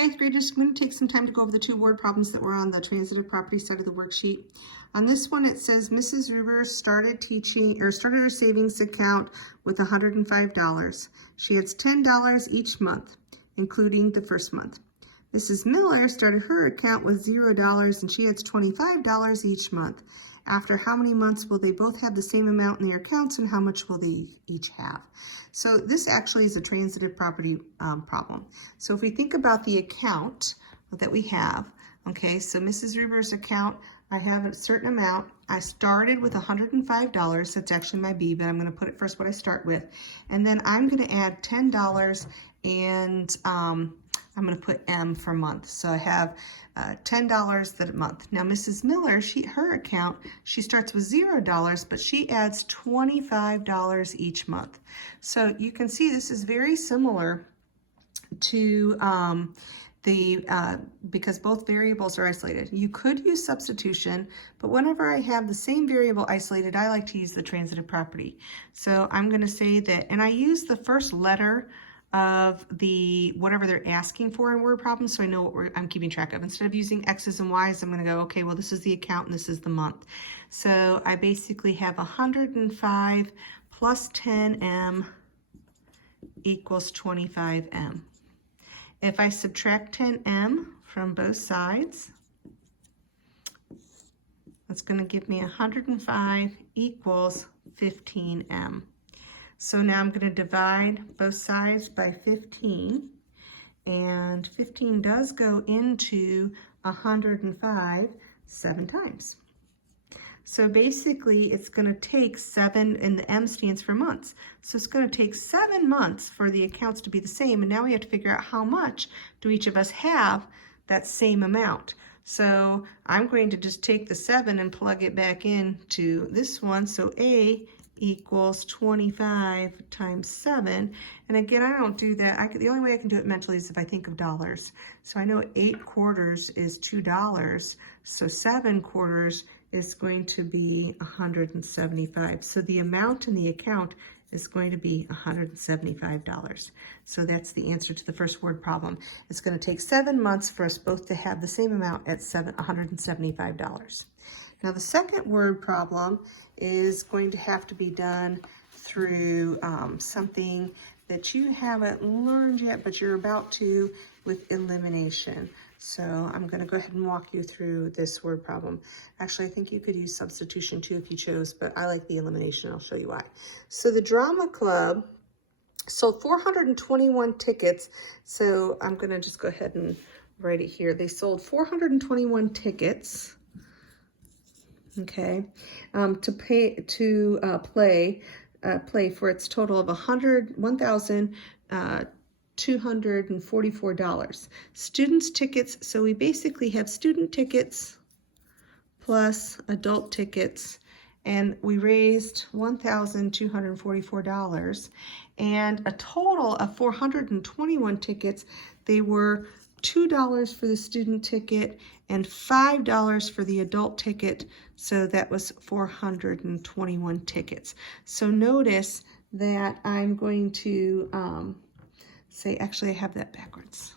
ninth graders, I'm going to take some time to go over the two word problems that were on the transitive property side of the worksheet. On this one, it says Mrs. Ruber started her savings account with $105. She adds $10 each month, including the first month. Mrs. Miller started her account with $0 and she adds $25 each month. After how many months will they both have the same amount in their accounts, and how much will they each have? So this actually is a transitive property problem. So if we think about the account that we have, okay, so Mrs. Ruber's account, I have a certain amount. I started with $105. That's actually my B, but I'm going to put it first what I start with. And then I'm going to add $10 and I'm going to put M for month. So I have $10 that month. Now Mrs. Miller, her account, she starts with $0, but she adds $25 each month. So you can see this is very similar to because both variables are isolated. You could use substitution, but whenever I have the same variable isolated, I like to use the transitive property. So I'm going to say that, and I use the first letter of the whatever they're asking for in word problems, so I know what I'm keeping track of. Instead of using X's and Y's, I'm going to go, okay, well, this is the account and this is the month. So I basically have 105 plus 10M equals 25M. If I subtract 10M from both sides, that's going to give me 105 equals 15M. So now I'm going to divide both sides by 15, and 15 does go into 105 7 times. So basically it's going to take 7, and the M stands for months. So it's going to take 7 months for the accounts to be the same, and now we have to figure out how much do each of us have that same amount. So I'm going to just take the 7 and plug it back into this one. So A equals 25 times 7. And again, I don't do that. The only way I can do it mentally is if I think of dollars. So I know 8 quarters is $2. So 7 quarters is going to be 175. So the amount in the account is going to be $175. So that's the answer to the first word problem. It's going to take 7 months for us both to have the same amount at $175. Now the second word problem is going to have to be done through something that you haven't learned yet, but you're about to, with elimination. So I'm going to go ahead and walk you through this word problem. Actually, I think you could use substitution too if you chose, but I like the elimination. I'll show you why. So the drama club sold 421 tickets. So I'm going to just go ahead and write it here. They sold 421 tickets. Okay, to play for its total of $1,244. Students' tickets, so we basically have student tickets plus adult tickets, and we raised $1,244, and a total of 421 tickets. They were $2 for the student ticket and $5 for the adult ticket, so that was 421 tickets. So notice that I'm going to say, actually I have that backwards.